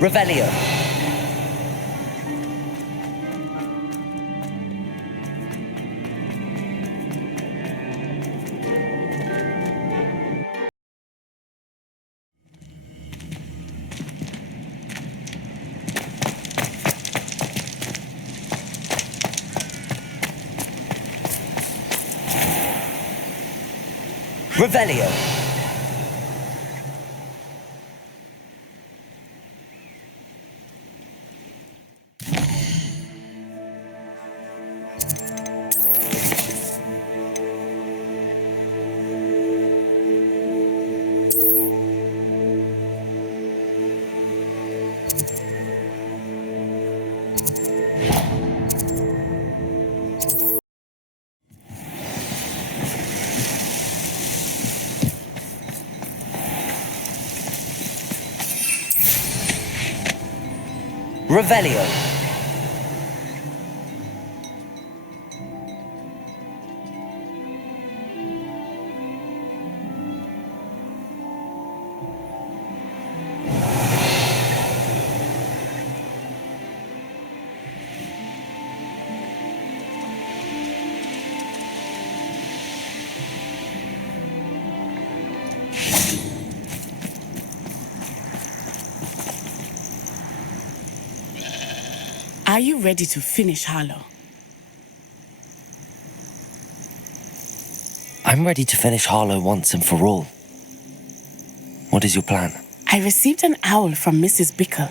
Revelio. Revelio. Revelio. Are you ready to finish Harlow? I'm ready to finish Harlow once and for all. What is your plan? I received an owl from Mrs. Bickle.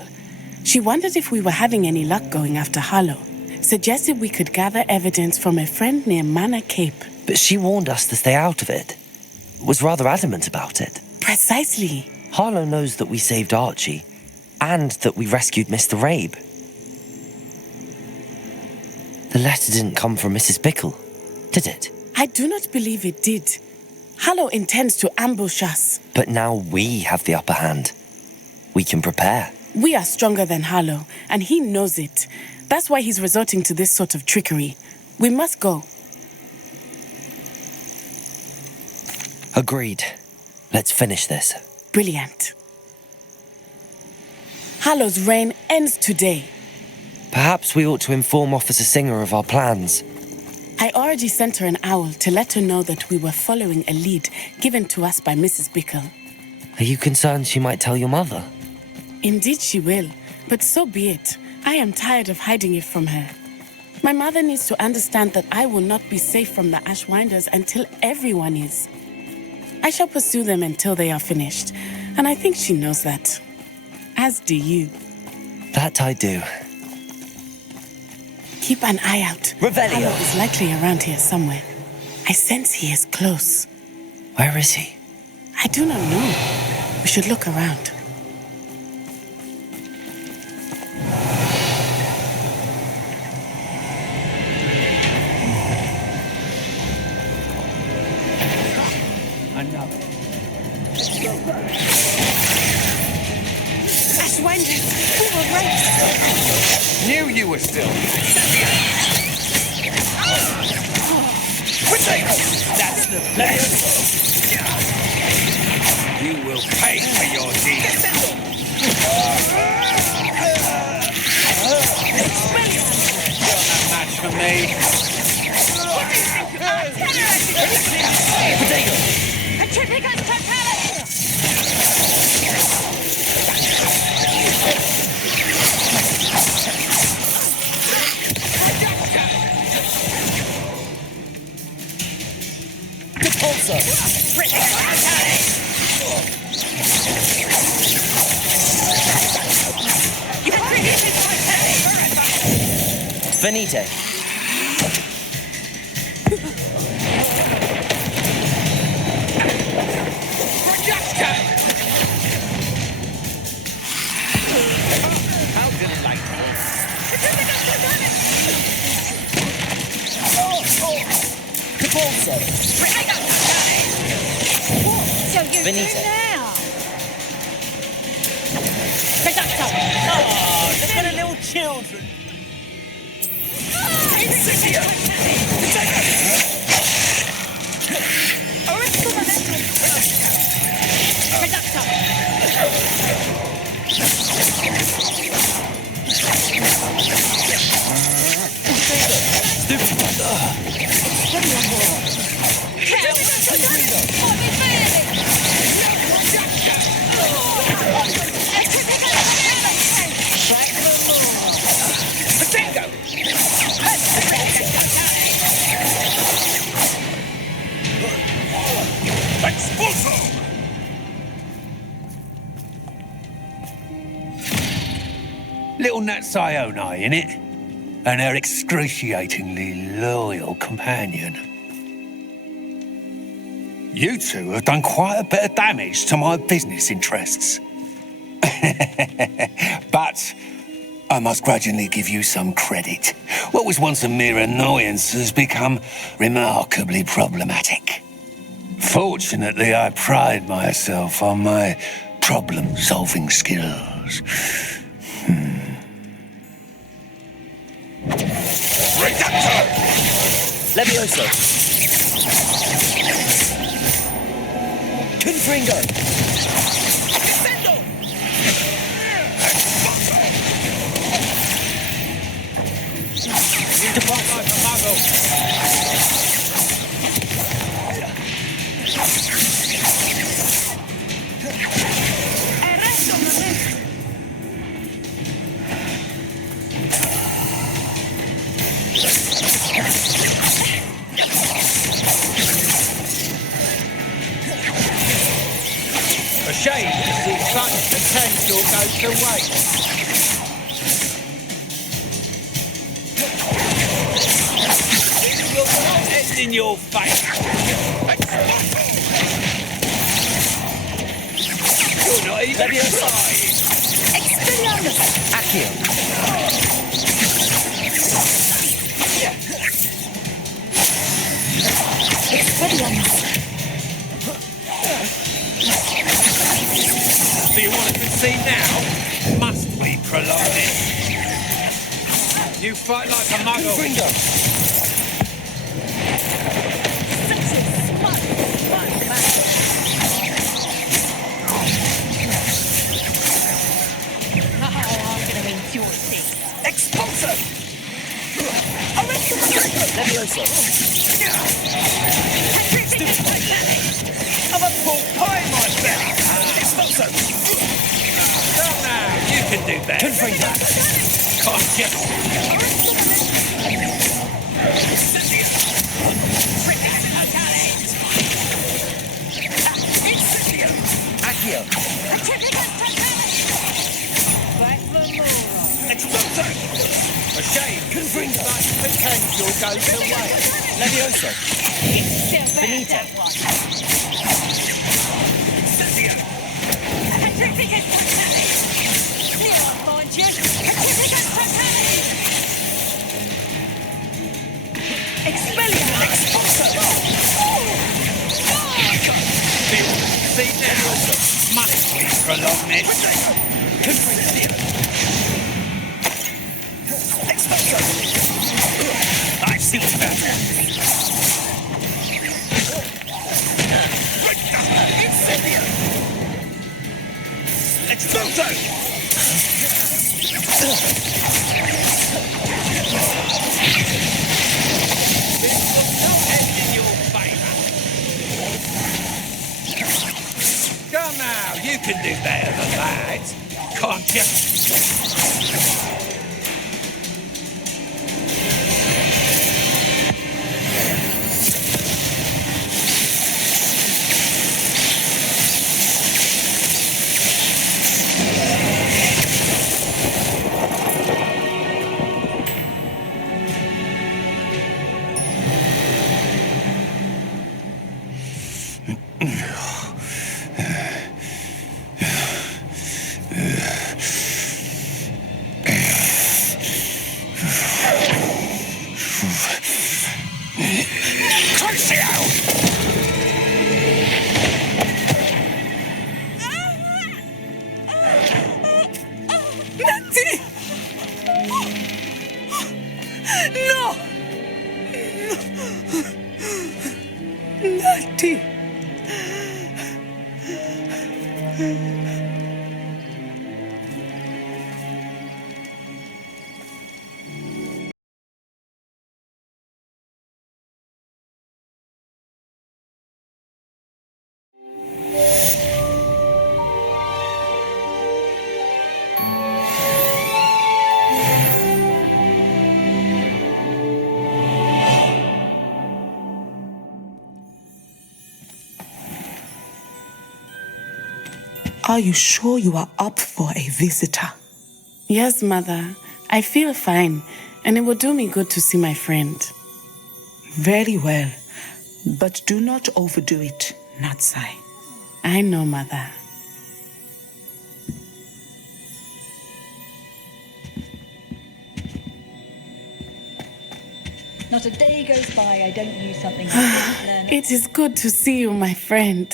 She wondered if we were having any luck going after Harlow. Suggested we could gather evidence from a friend near Manor Cape. But she warned us to stay out of it. Was rather adamant about it. Precisely. Harlow knows that we saved Archie, and that we rescued Mr. Rabe. The letter didn't come from Mrs. Bickle, did it? I do not believe it did. Harlow intends to ambush us. But now we have the upper hand. We can prepare. We are stronger than Harlow, and he knows it. That's why he's resorting to this sort of trickery. We must go. Agreed. Let's finish this. Brilliant. Harlow's reign ends today. Perhaps we ought to inform Officer Singer of our plans. I already sent her an owl to let her know that we were following a lead given to us by Mrs. Bickle. Are you concerned she might tell your mother? Indeed she will, but so be it. I am tired of hiding it from her. My mother needs to understand that I will not be safe from the Ashwinders until everyone is. I shall pursue them until they are finished, and I think she knows that. As do you. That I do. Keep an eye out. Revelio. Harlow is likely around here somewhere. I sense he is close. Where is he? I do not know. We should look around. Ashwinders, we will race. Knew you were still. That's the best. You will pay for your deeds. You're not much for me. Potato! Trippicus totality! Repulsor! Finite! How delightful. Repulsor! So you Finite. do now. Oh, look at the little children. Little Natsione in it, and her excruciatingly loyal companion. You two have done quite a bit of damage to my business interests. But I must grudgingly give you some credit. What was once a mere annoyance has become remarkably problematic. Fortunately, I pride myself on my problem-solving skills. Levioso. Confringo. A shame to see such potential go to waste. It will not end in your face. You're not even trying. Expelliarmus! Akhir. Expelliarmus! Do you want to concede now? Must we prolong it? You fight like a muggle. Confringo. I'm gonna endure this. Expulso. Levioso. I'm a pork pie in my belly. Expulso. Come now, you can do better. Confringo. Akhir. Expulso. A shame. Confringo. Such potential goes to waste. Levioso. Finito. See now, must we prolong this? I see better. Expulso! This will not end in your favour. Come now, you can do better than that, can't you? Are you sure you are up for a visitor? Yes, Mother. I feel fine, and it will do me good to see my friend. Very well. But do not overdo it, Natsai. I know, Mother. Not a day goes by I don't use something I didn't learn. It is good to see you, my friend.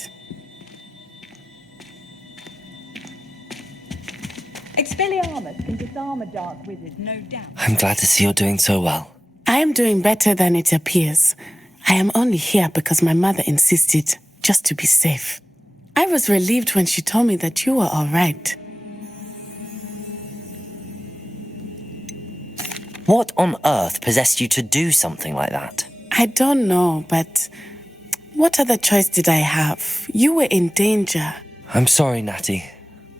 Expelliarmus can disarm a dark wizard, no doubt. I'm glad to see you're doing so well. I am doing better than it appears. I am only here because my mother insisted, just to be safe. I was relieved when she told me that you were all right. What on earth possessed you to do something like that? I don't know, but what other choice did I have? You were in danger. I'm sorry, Natty.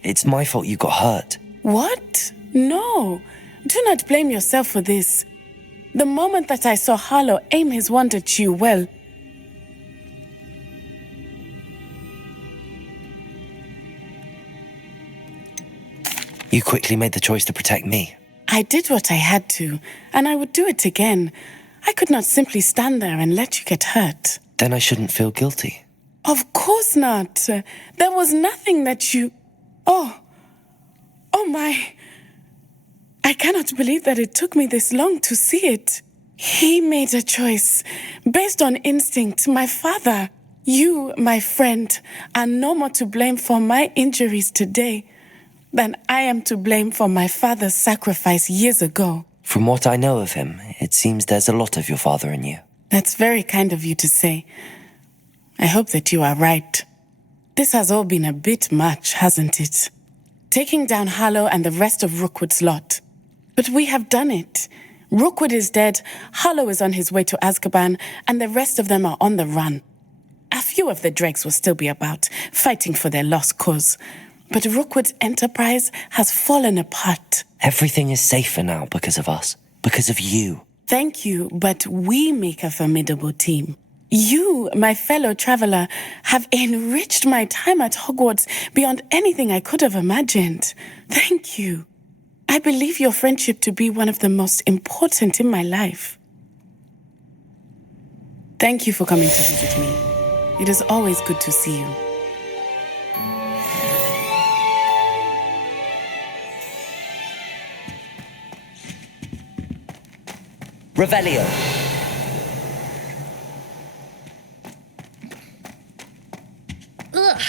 It's my fault you got hurt. What? No. Do not blame yourself for this. The moment that I saw Harlow aim his wand at you, well, You quickly made the choice to protect me. I did what I had to, and I would do it again. I could not simply stand there and let you get hurt. Then I shouldn't feel guilty. Of course not. There was nothing that you... Oh my... I cannot believe that it took me this long to see it. He made a choice based on instinct. My father, you, my friend, are no more to blame for my injuries today than I am to blame for my father's sacrifice years ago. From what I know of him, it seems there's a lot of your father in you. That's very kind of you to say. I hope that you are right. This has all been a bit much, hasn't it? Taking down Harlow and the rest of Rookwood's lot. But we have done it. Rookwood is dead, Harlow is on his way to Azkaban, and the rest of them are on the run. A few of the dregs will still be about, fighting for their lost cause. But Rookwood's enterprise has fallen apart. Everything is safer now because of us. Because of you. Thank you, but we make a formidable team. You, my fellow traveler, have enriched my time at Hogwarts beyond anything I could have imagined. Thank you. I believe your friendship to be one of the most important in my life. Thank you for coming to visit me. It is always good to see you. Revelio. Ugh.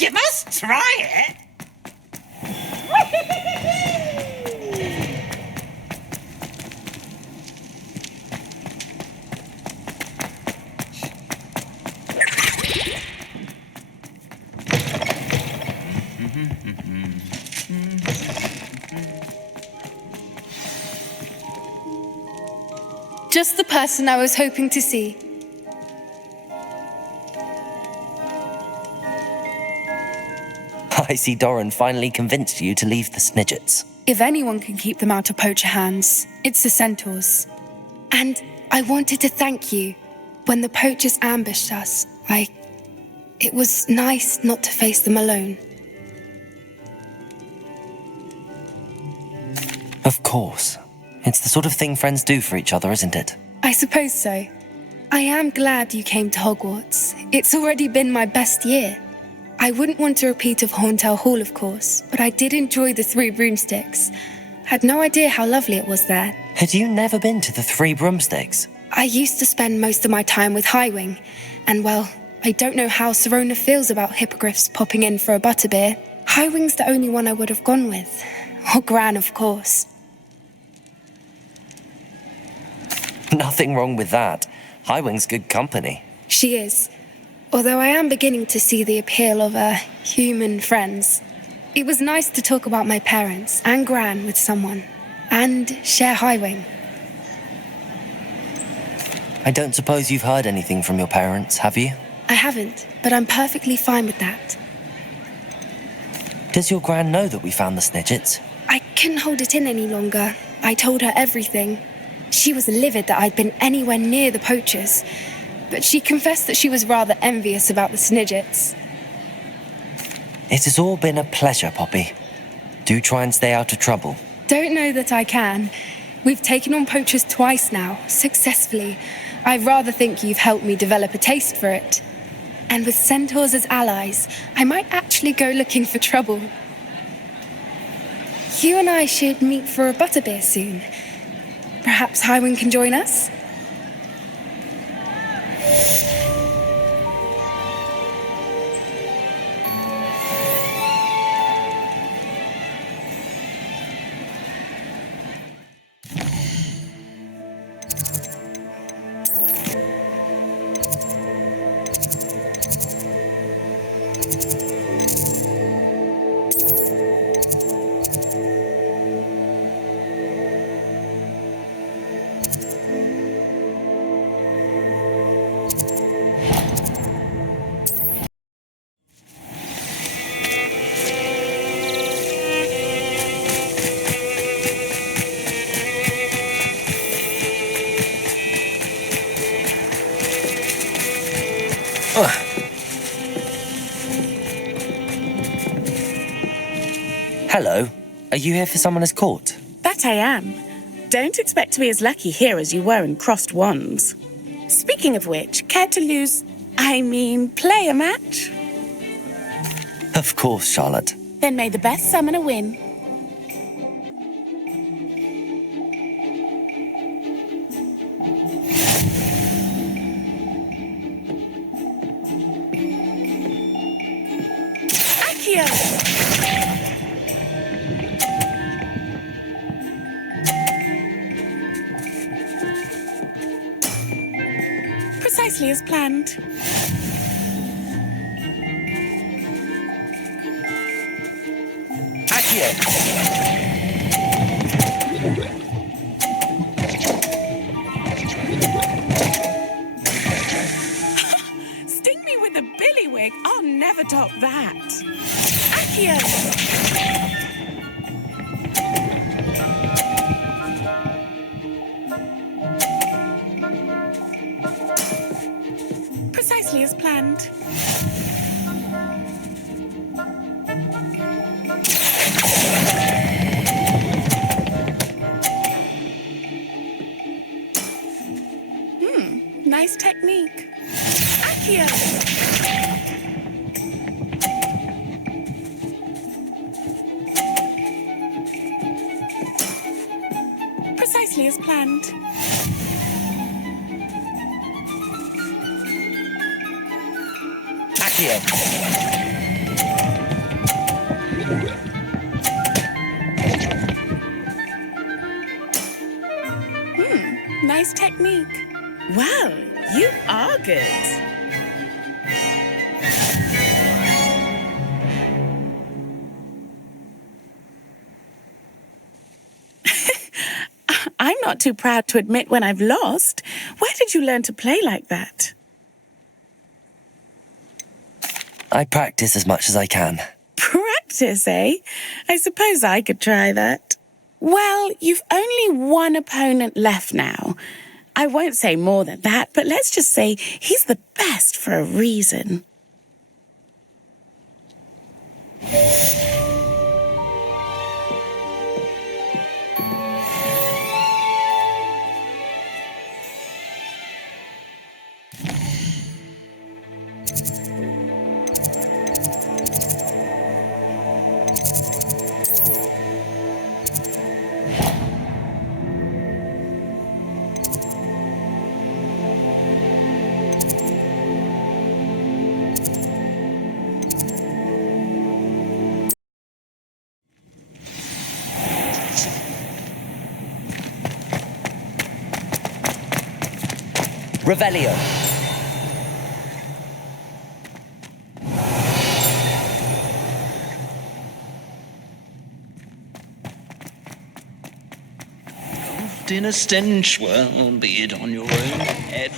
You must try it. Just the person I was hoping to see. I see Doran finally convinced you to leave the Snidgets. If anyone can keep them out of poacher hands, it's the centaurs. And I wanted to thank you. When the poachers ambushed us, It was nice not to face them alone. Of course. It's the sort of thing friends do for each other, isn't it? I suppose so. I am glad you came to Hogwarts. It's already been my best year. I wouldn't want a repeat of Hauntel Hall, of course, but I did enjoy the Three Broomsticks. Had no idea how lovely it was there. Had you never been to the Three Broomsticks? I used to spend most of my time with Highwing, and well, I don't know how Serona feels about hippogriffs popping in for a butterbeer. Highwing's the only one I would have gone with. Or Gran, of course. Nothing wrong with that. Highwing's good company. She is. Although I am beginning to see the appeal of human friends. It was nice to talk about my parents and Gran with someone. And share Highwing. I don't suppose you've heard anything from your parents, have you? I haven't, but I'm perfectly fine with that. Does your Gran know that we found the Snidgets? I couldn't hold it in any longer. I told her everything. She was livid that I'd been anywhere near the poachers, but she confessed that she was rather envious about the Snidgets. It has all been a pleasure, Poppy. Do try and stay out of trouble. Don't know that I can. We've taken on poachers twice now, successfully. I rather think you've helped me develop a taste for it. And with centaurs as allies, I might actually go looking for trouble. You and I should meet for a butterbeer soon. Perhaps Highwing can join us? Hello. Are you here for someone as court? That I am. Don't expect to be as lucky here as you were in Crossed Wands. Speaking of which, care to play a match? Of course, Charlotte. Then may the best summoner win. Akhir! Precisely as planned. Akhir! Sting me with a billywig. I'll never top that. Akhir! Precisely as planned. Nice technique. Akhir! Precisely as planned. Akhir! Nice technique. Well, you are good. I'm not too proud to admit when I've lost. Where did you learn to play like that? I practice as much as I can. Practice, eh? I suppose I could try that. Well, you've only one opponent left now. I won't say more than that, but let's just say he's the best for a reason. Revelio. In a stench, well, be it on your own head.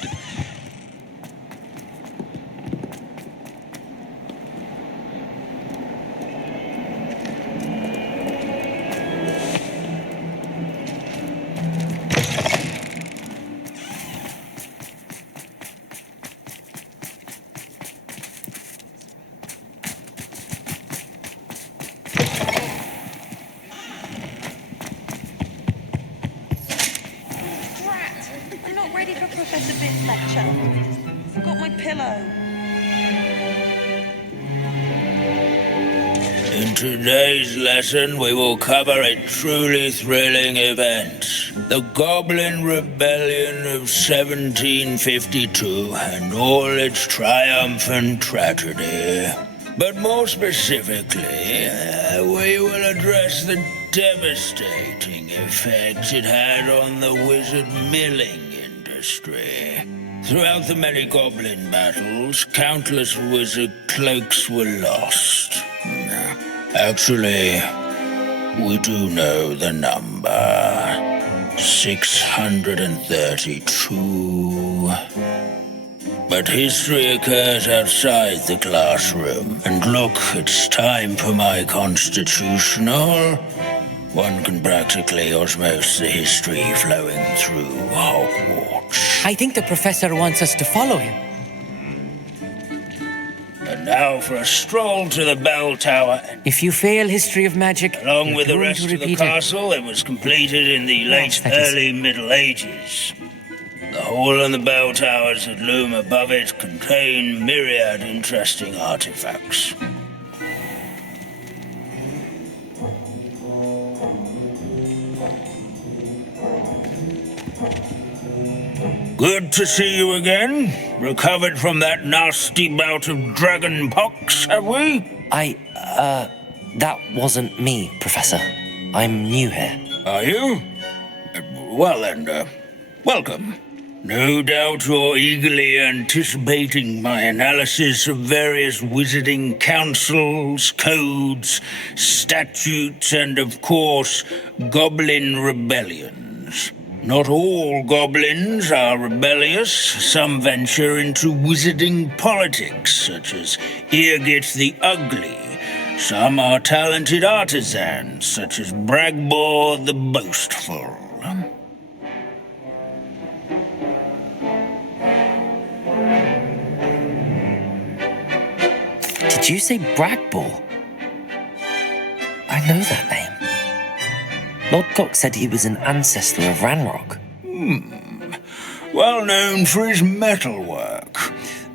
In today's lesson, we will cover a truly thrilling event. The Goblin Rebellion of 1752 and all its triumphant tragedy. But more specifically, we will address the devastating effect it had on the wizard milling industry. Throughout the many goblin battles, countless wizard cloaks were lost. Actually, we do know the number. 632. But history occurs outside the classroom. And look, it's time for my constitutional. One can practically osmose the history flowing through Hogwarts. I think the professor wants us to follow him. And now for a stroll to the bell tower. If you fail history of magic, Along with the you're going rest to of the repeat it. castle, it was completed in the late that is. early Middle Ages. The hall and the bell towers that loom above it contain myriad interesting artifacts. Good to see you again. Recovered from that nasty bout of dragon pox, have we? That wasn't me, Professor. I'm new here. Are you? Well then, welcome. No doubt you're eagerly anticipating my analysis of various wizarding councils, codes, statutes, and of course, goblin rebellions. Not all goblins are rebellious. Some venture into wizarding politics, such as Irgit the Ugly. Some are talented artisans, such as Bragbor the Boastful. Did you say Bragbor? I know that name. Lodgok said he was an ancestor of Ranrock. Well known for his metalwork.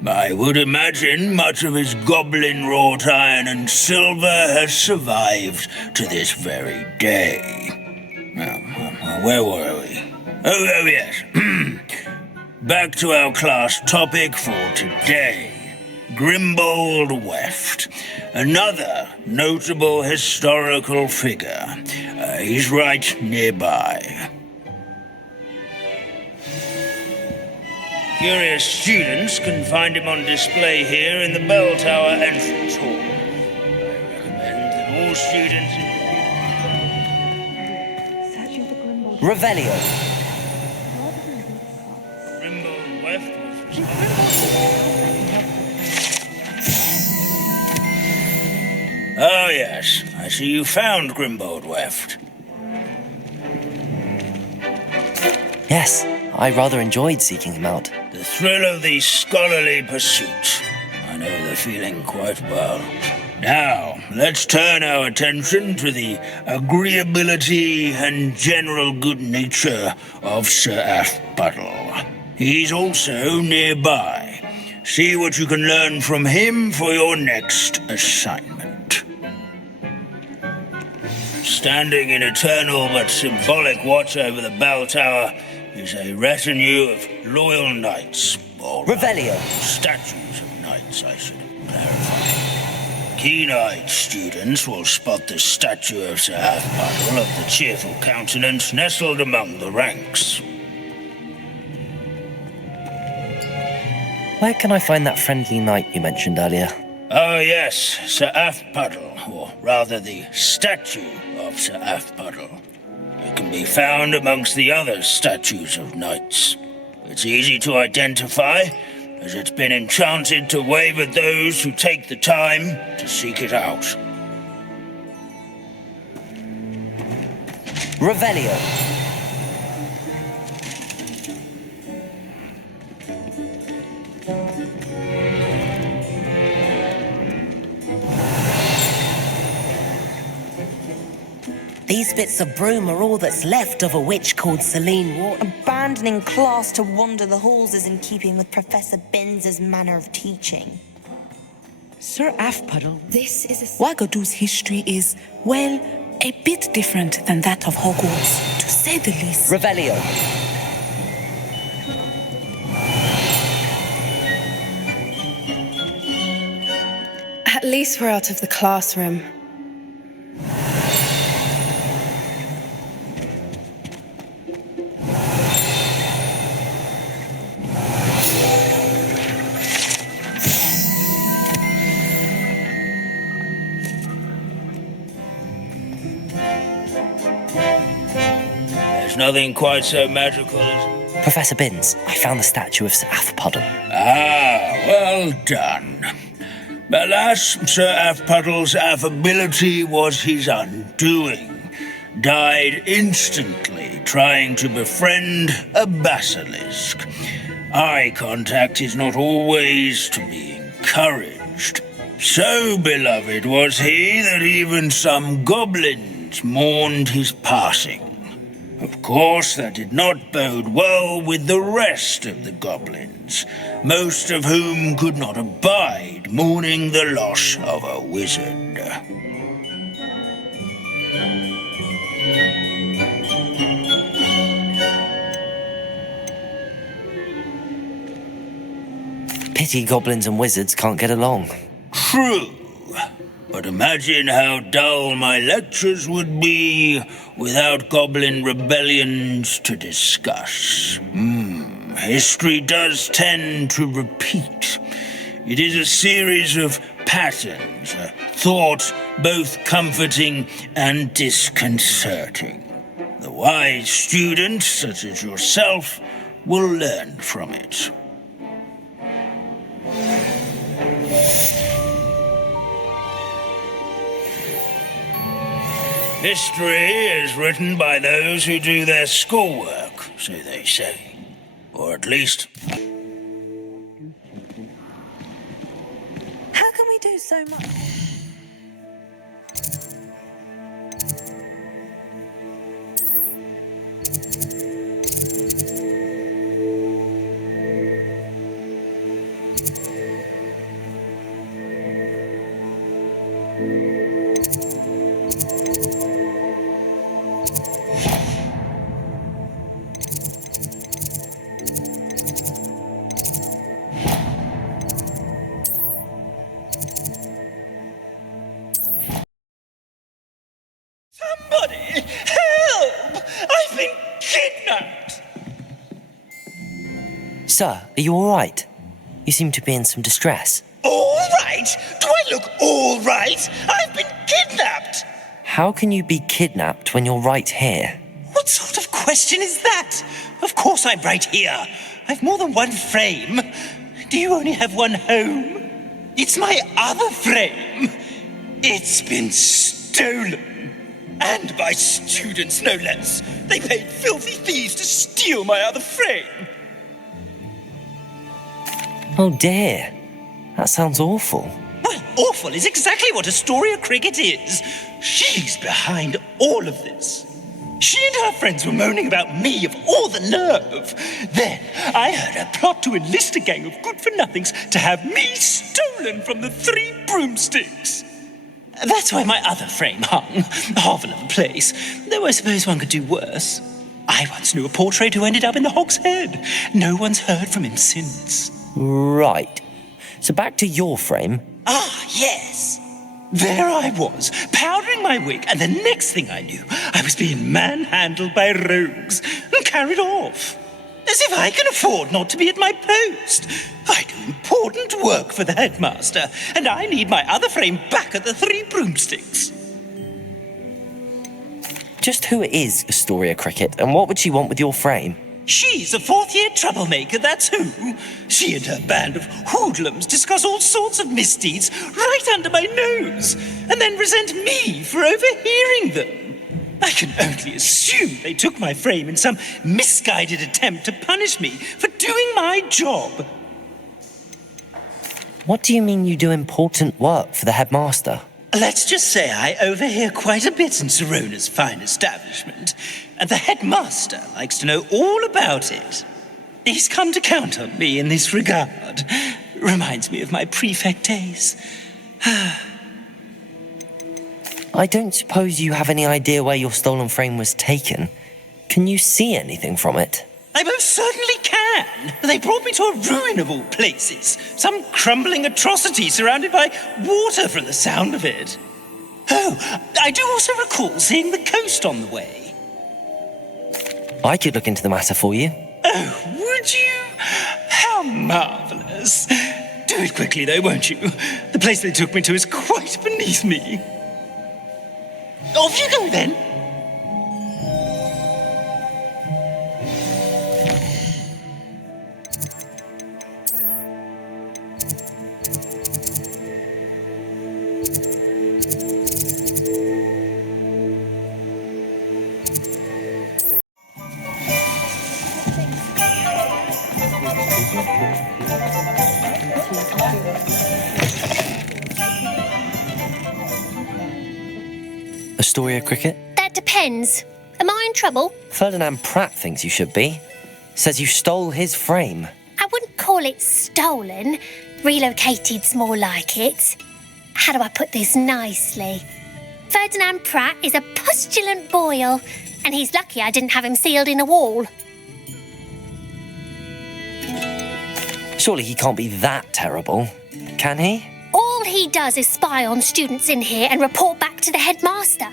I would imagine much of his goblin-wrought iron and silver has survived to this very day. Where were we? Oh yes. Back to our class topic for today. Grimbold Weft, another notable historical figure. He's right nearby. Curious students can find him on display here in the bell tower entrance hall. I recommend that all students... Revelio. Grimbold Weft was responsible. Oh, yes. I see you found Grimbold Weft. Yes, I rather enjoyed seeking him out. The thrill of the scholarly pursuit. I know the feeling quite well. Now, let's turn our attention to the agreeability and general good nature of Sir Athbuddle. He's also nearby. See what you can learn from him for your next assignment. Standing in eternal but symbolic watch over the bell tower is a retinue of loyal knights, or Revelio. statues of knights, I should clarify. Keen-eyed students will spot the statue of Sir Athbuddle of the cheerful countenance nestled among the ranks. Where can I find that friendly knight you mentioned earlier? Oh yes, Sir Afpuddle, or rather the statue of Sir Afpuddle. It can be found amongst the other statues of knights. It's easy to identify, as it's been enchanted to wave at those who take the time to seek it out. Revelio. These bits of broom are all that's left of a witch called Celine Ward. Abandoning class to wander the halls is in keeping with Professor Binns's manner of teaching. Sir Afpuddle, This is a Wagadu's history is, well, a bit different than that of Hogwarts, to say the least. Revelio. At least we're out of the classroom. There's nothing quite so magical as... Professor Binns, I found the statue of Sir Afpuddle. Ah, well done. Alas, Sir Afpuddle's affability was his undoing. Died instantly trying to befriend a basilisk. Eye contact is not always to be encouraged. So beloved was he that even some goblins mourned his passing. Of course, that did not bode well with the rest of the goblins, most of whom could not abide mourning the loss of a wizard. Pity goblins and wizards can't get along. True. But imagine how dull my lectures would be without goblin rebellions to discuss. History does tend to repeat. It is a series of patterns, a thought both comforting and disconcerting. The wise student, such as yourself, will learn from it. History is written by those who do their schoolwork, so they say. Or at least... How can we do so much? Somebody, help! I've been kidnapped! Sir, are you all right? You seem to be in some distress. All right? Do I look all right? I've been kidnapped! How can you be kidnapped when you're right here? What sort of question is that? Of course I'm right here. I've more than one frame. Do you only have one home? It's my other frame. It's been stolen. And by students, no less. They paid filthy thieves to steal my other frame. Oh dear. That sounds awful. Well, awful is exactly what Astoria Cricket is. She's behind all of this. She and her friends were moaning about me, of all the nerve. Then I heard her plot to enlist a gang of good-for-nothings to have me stolen from the 3 broomsticks. That's why my other frame hung, half of the place, though I suppose one could do worse. I once knew a portrait who ended up in the Hog's Head. No one's heard from him since. Right. So back to your frame. Ah, yes. There I was, powdering my wig, and the next thing I knew, I was being manhandled by rogues and carried off. As if I can afford not to be at my post. I do important work for the headmaster, and I need my other frame back at the Three Broomsticks. Just who is Astoria Cricket, and what would she want with your frame? She's a fourth-year troublemaker, that's who. She and her band of hoodlums discuss all sorts of misdeeds right under my nose, and then resent me for overhearing them. I can only assume they took my frame in some misguided attempt to punish me for doing my job. What do you mean you do important work for the headmaster? Let's just say I overhear quite a bit in Sirona's fine establishment, and the headmaster likes to know all about it. He's come to count on me in this regard. Reminds me of my prefect days. I don't suppose you have any idea where your stolen frame was taken. Can you see anything from it? I most certainly can. They brought me to a ruin of all places. Some crumbling atrocity surrounded by water from the sound of it. Oh, I do also recall seeing the coast on the way. I could look into the matter for you. Oh, would you? How marvellous. Do it quickly, though, won't you? The place they took me to is quite beneath me. Off you go, then. Astoria Cricket? That depends. Am I in trouble? Ferdinand Pratt thinks you should be. Says you stole his frame. I wouldn't call it stolen. Relocated's more like it. How do I put this nicely? Ferdinand Pratt is a postulant boil, and he's lucky I didn't have him sealed in a wall. Surely he can't be that terrible, can he? All he does is spy on students in here and report back to the headmaster.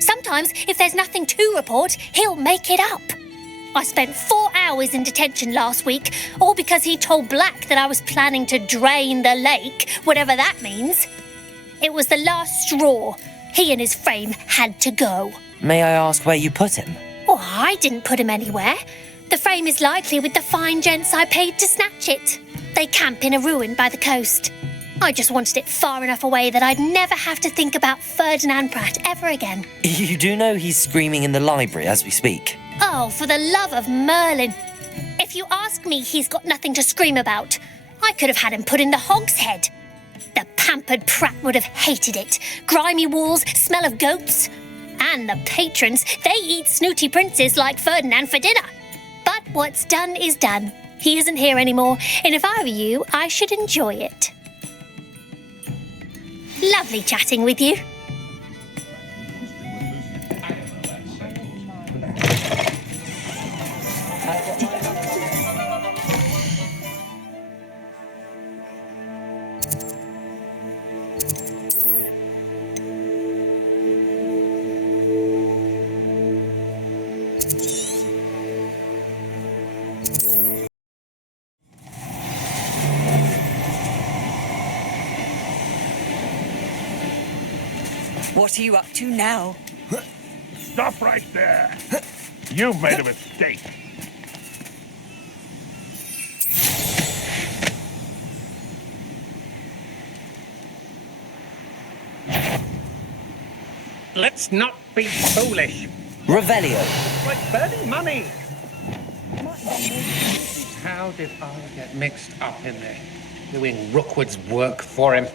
Sometimes, if there's nothing to report, he'll make it up. I spent 4 hours in detention last week, all because he told Black that I was planning to drain the lake, whatever that means. It was the last straw. He and his frame had to go. May I ask where you put him? Oh, I didn't put him anywhere. The frame is likely with the fine gents I paid to snatch it. They camp in a ruin by the coast. I just wanted it far enough away that I'd never have to think about Ferdinand Pratt ever again. You do know he's screaming in the library as we speak. Oh, for the love of Merlin. If you ask me, he's got nothing to scream about. I could have had him put in the hogshead. The pampered Pratt would have hated it. Grimy walls, smell of goats. And the patrons, they eat snooty princes like Ferdinand for dinner. But what's done is done. He isn't here anymore, and if I were you, I should enjoy it. Lovely chatting with you. What are you up to now? Stop right there. You've made a mistake. Let's not be foolish. Revelio. Like burning money. How did I get mixed up in there? Doing Rookwood's work for him.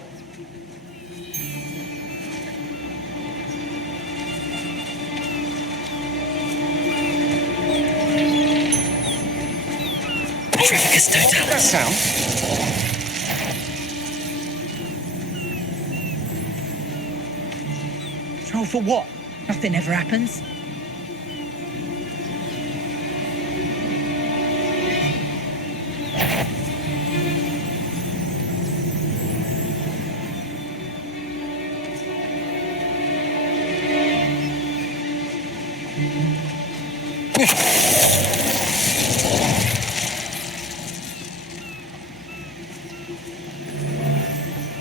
Petrificus totalis. Sound. Roll for what? Nothing ever happens.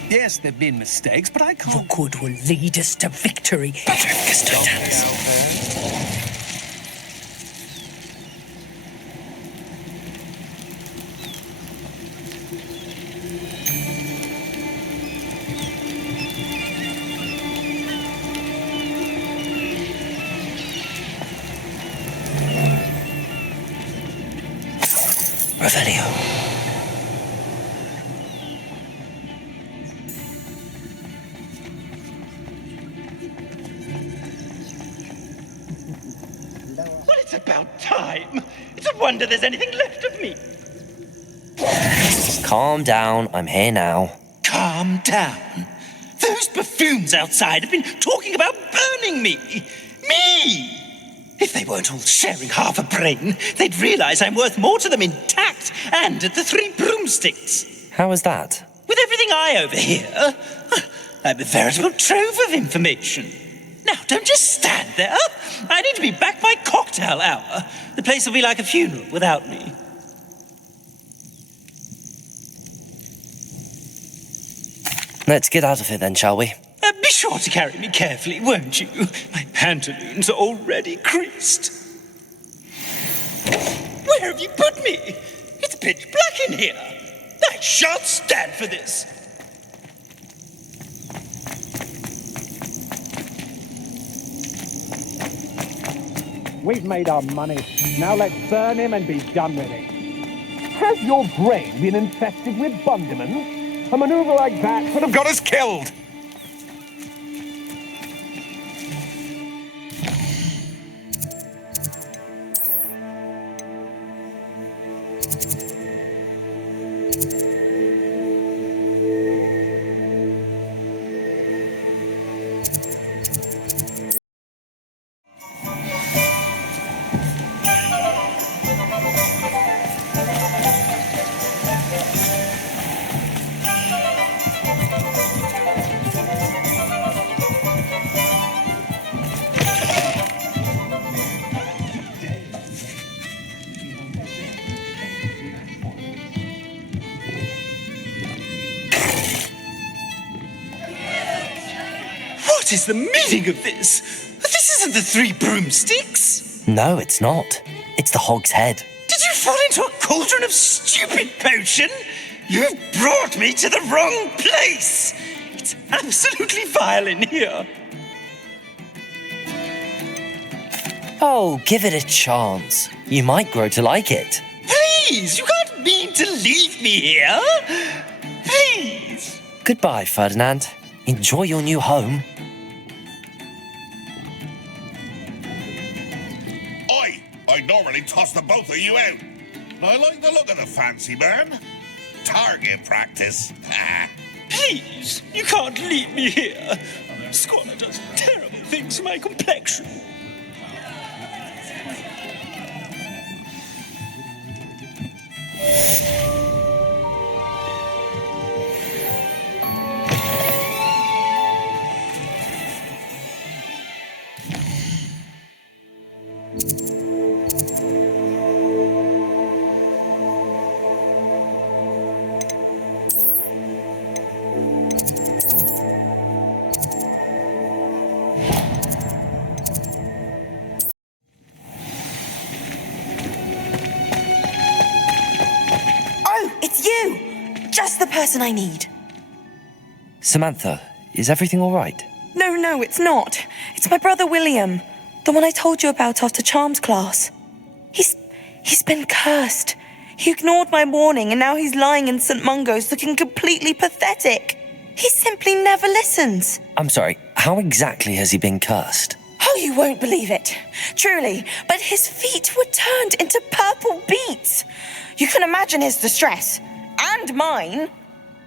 Yes, there've been mistakes, but I can't... Rookwood will lead us to victory. Revelio. Well, it's about time. It's a wonder there's anything left of me. Calm down, I'm here now. Calm down. Those buffoons outside have been talking about burning me. Me! If they weren't all sharing half a brain, they'd realize I'm worth more to them intact and at the 3 broomsticks. How is that? With everything I overhear, I'm a veritable trove of information. Now, don't just stand there. I need to be back by cocktail hour. The place will be like a funeral without me. Let's get out of here then, shall we? Be sure to carry me carefully, won't you? My pantaloons are already creased. Where have you put me? It's pitch black in here. I shan't stand for this. We've made our money. Now let's burn him and be done with it. Has your brain been infested with bundemans? A maneuver like that could have got us killed. What is the meaning of this? This isn't the 3 broomsticks. No, it's not. It's the Hog's Head. Did you fall into a cauldron of stupid potion? You've brought me to the wrong place. It's absolutely vile in here. Oh, give it a chance. You might grow to like it. Please, you can't mean to leave me here. Please. Goodbye, Ferdinand. Enjoy your new home. I'd normally toss the both of you out. I like the look of the fancy man. Target practice. Please, you can't leave me here. Squire does terrible things to my complexion. Just the person I need. Samantha, is everything all right? No, it's not. It's my brother William, the one I told you about after Charms class. He's been cursed. He ignored my warning and now he's lying in St. Mungo's looking completely pathetic. He simply never listens. I'm sorry, how exactly has he been cursed? Oh, you won't believe it. Truly, but his feet were turned into purple beets. You can imagine his distress. And mine.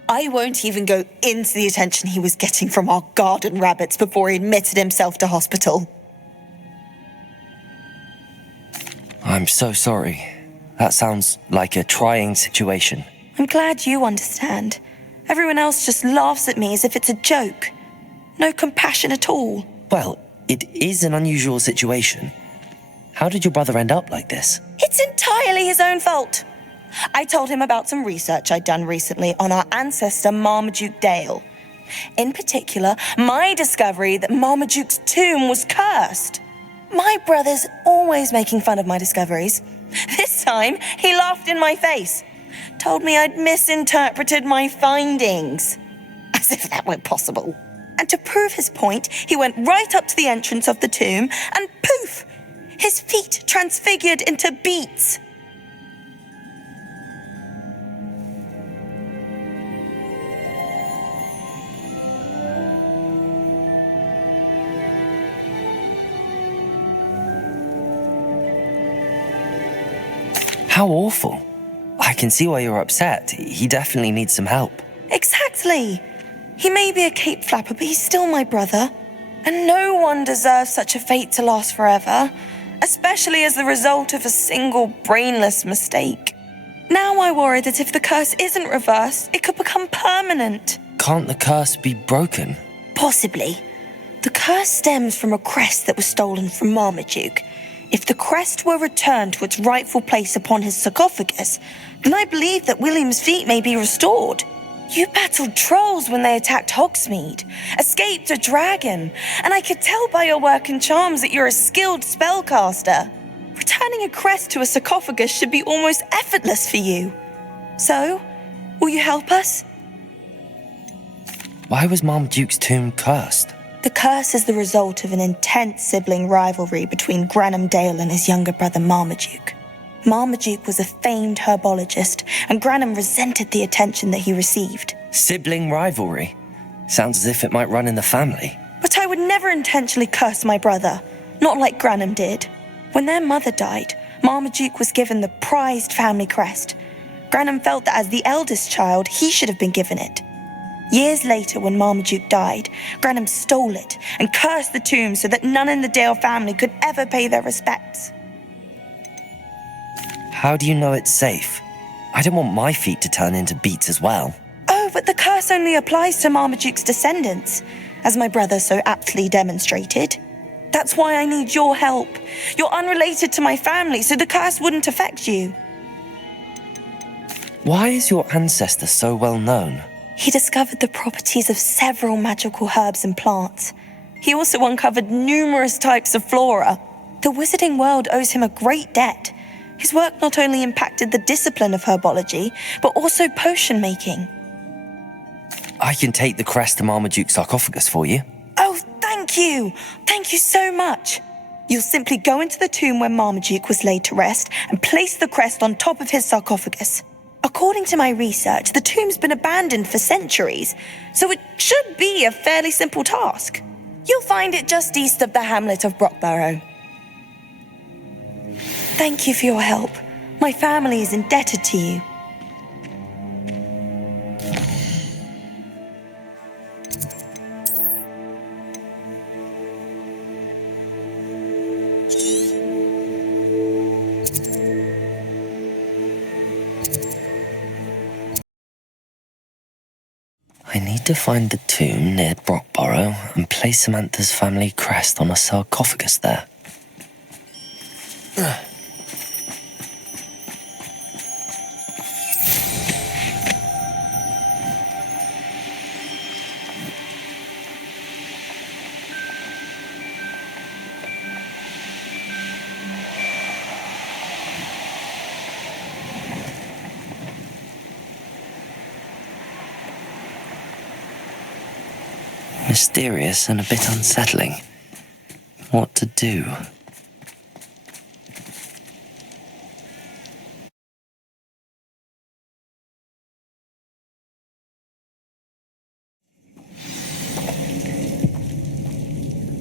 I won't even go into the attention he was getting from our garden rabbits before he admitted himself to hospital. I'm so sorry. That sounds like a trying situation. I'm glad you understand. Everyone else just laughs at me as if it's a joke. No compassion at all. Well, it is an unusual situation. How did your brother end up like this? It's entirely his own fault. I told him about some research I'd done recently on our ancestor Marmaduke Dale. In particular, my discovery that Marmaduke's tomb was cursed. My brother's always making fun of my discoveries. This time, he laughed in my face, told me I'd misinterpreted my findings. As if that were possible. And to prove his point, he went right up to the entrance of the tomb and poof! His feet transfigured into beets. How awful. I can see why you're upset. He definitely needs some help. Exactly. He may be a cape flapper, but he's still my brother. And no one deserves such a fate to last forever, especially as the result of a single brainless mistake. Now I worry that if the curse isn't reversed, it could become permanent. Can't the curse be broken? Possibly. The curse stems from a crest that was stolen from Marmaduke. If the crest were returned to its rightful place upon his sarcophagus, then I believe that William's feet may be restored. You battled trolls when they attacked Hogsmeade, escaped a dragon, and I could tell by your work and charms that you're a skilled spellcaster. Returning a crest to a sarcophagus should be almost effortless for you. So, will you help us? Why was Marmaduke's tomb cursed? The curse is the result of an intense sibling rivalry between Granham Dale and his younger brother Marmaduke. Marmaduke was a famed herbologist, and Granham resented the attention that he received. Sibling rivalry? Sounds as if it might run in the family. But I would never intentionally curse my brother, not like Granham did. When their mother died, Marmaduke was given the prized family crest. Granham felt that as the eldest child, he should have been given it. Years later, when Marmaduke died, Granham stole it and cursed the tomb so that none in the Dale family could ever pay their respects. How do you know it's safe? I don't want my feet to turn into beets as well. Oh, but the curse only applies to Marmaduke's descendants, as my brother so aptly demonstrated. That's why I need your help. You're unrelated to my family, so the curse wouldn't affect you. Why is your ancestor so well known? He discovered the properties of several magical herbs and plants. He also uncovered numerous types of flora. The wizarding world owes him a great debt. His work not only impacted the discipline of herbology, but also potion making. I can take the crest to Marmaduke's sarcophagus for you. Oh, thank you! Thank you so much! You'll simply go into the tomb where Marmaduke was laid to rest and place the crest on top of his sarcophagus. According to my research, the tomb's been abandoned for centuries, so it should be a fairly simple task. You'll find it just east of the hamlet of Brockborough. Thank you for your help. My family is indebted to you. I need to find the tomb near Brockborough and place Samantha's family crest on a sarcophagus there. Mysterious and a bit unsettling. What to do?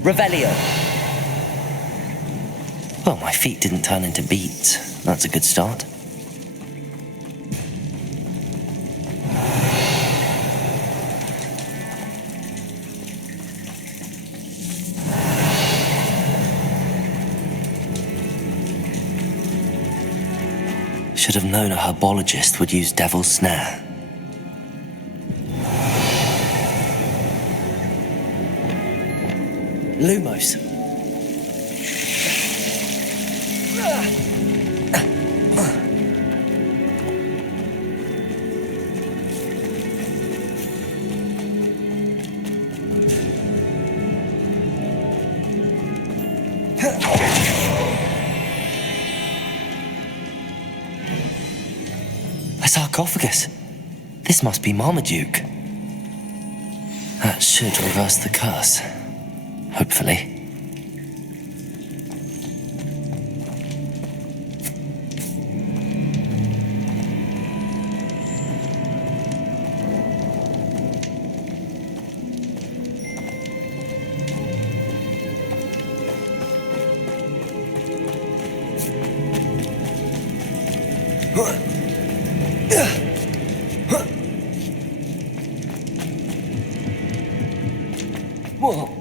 Revelio. Well, my feet didn't turn into beets. That's a good start. Should have known a herbologist would use Devil's Snare. Lumos. sarcophagus. This must be Marmaduke. That should reverse the curse. Hopefully. Whoa.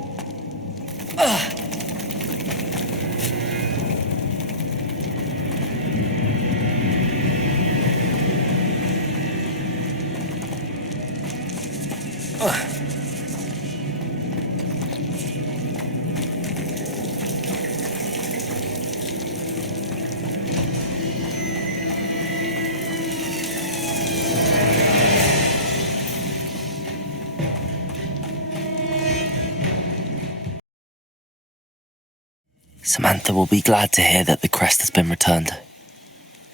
Samantha will be glad to hear that the crest has been returned.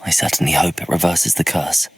I certainly hope it reverses the curse.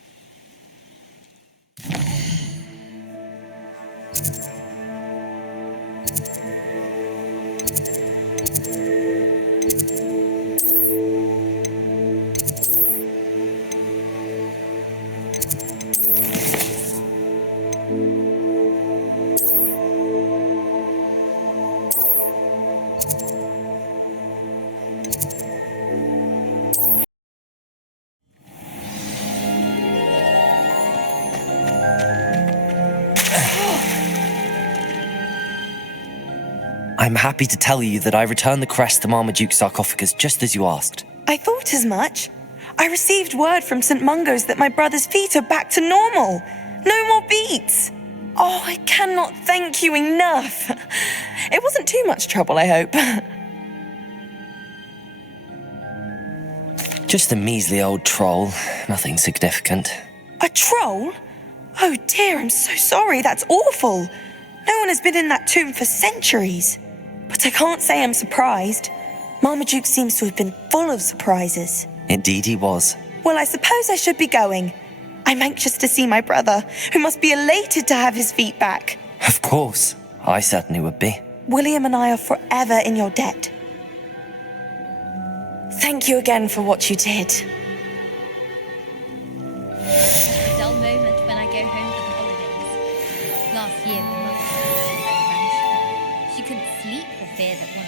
I'm happy to tell you that I returned the crest to Marmaduke's sarcophagus just as you asked. I thought as much. I received word from St. Mungo's that my brother's feet are back to normal. No more beats. Oh, I cannot thank you enough. It wasn't too much trouble, I hope. Just a measly old troll. Nothing significant. A troll? Oh dear, I'm so sorry. That's awful. No one has been in that tomb for centuries. But I can't say I'm surprised. Marmaduke seems to have been full of surprises. Indeed he was. Well, I suppose I should be going. I'm anxious to see my brother, who must be elated to have his feet back. Of course. I certainly would be. William and I are forever in your debt. Thank you again for what you did. A dull moment when I go home for the holidays. Last year, my mother was very rancid. She couldn't sleep for fear that one